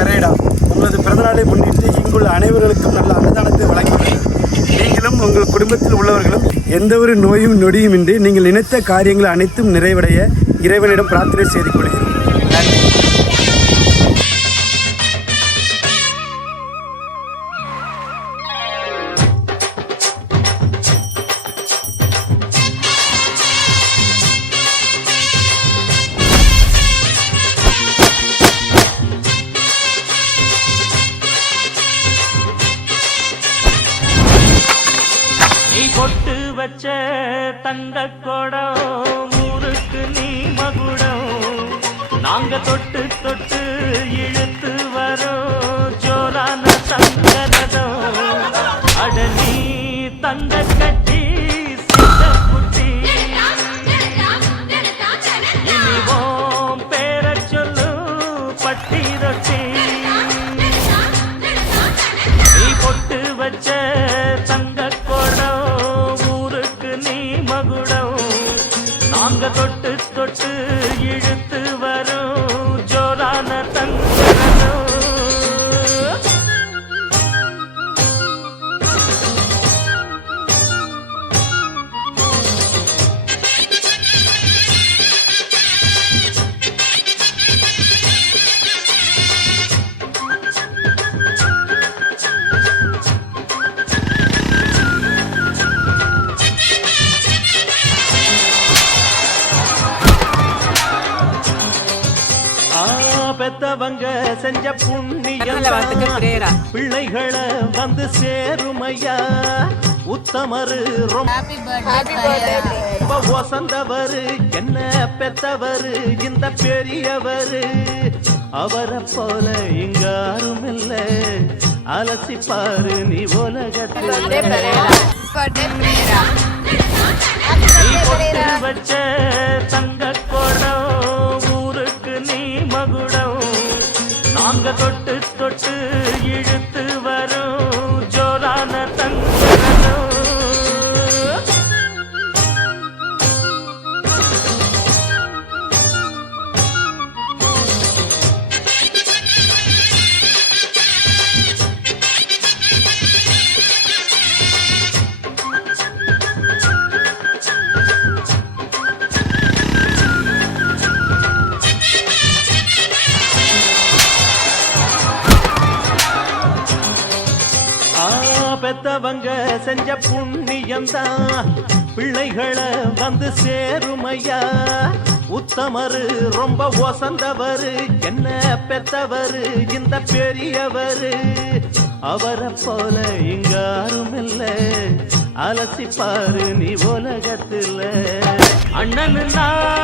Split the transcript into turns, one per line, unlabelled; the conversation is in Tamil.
பெரேடா. உங்களது பிறந்தநாளை முன்னிட்டு இங்குள்ள அனைவர்களுக்கும் நல்ல அன்னதானத்தை வழங்கியுள்ளது நீங்களும் உங்கள் குடும்பத்தில் உள்ளவர்களும் எந்த ஒரு நோயும் நொடியும் இன்றி நீங்கள் நினைத்த காரியங்கள் அனைத்தும் நிறைவடைய இறைவனிடம் பிரார்த்தனை செய்து கொள்கிறோம் நன்றி.
வச்ச தங்க கொடம் ஊருக்கு நீ மகுடம். நாங்க தொட்டு தொட்டு இழு நாங்க தொட்டு தொட்டு இழுத்து வரும். பெத்தவங்க செஞ்ச புண்ணியம் பிள்ளைகளை வந்து சேருமையா? உத்தமரு ரொம்ப வசந்தவரு என்ன பெத்தவரு இந்த பெரியவரு? அவரை போல இங்க யாரும் இல்ல. அலசி பாரு நீ உலகத்தில். வச்ச தங்க நாங்க தொட்டு தொட்டு இழுத்து பெத்தவங்க செஞ்ச புண்ணியம்தான். பிள்ளைகளை வந்து சேருமையா? உத்தமரு ரொம்ப ஒசந்தவரு. என்ன பெத்தவரு? இந்த பெரியவரு. அவரை போல இங்க யாரும் இல்ல அலசி பாரு நீ உலகத்துல. அண்ணன் நான்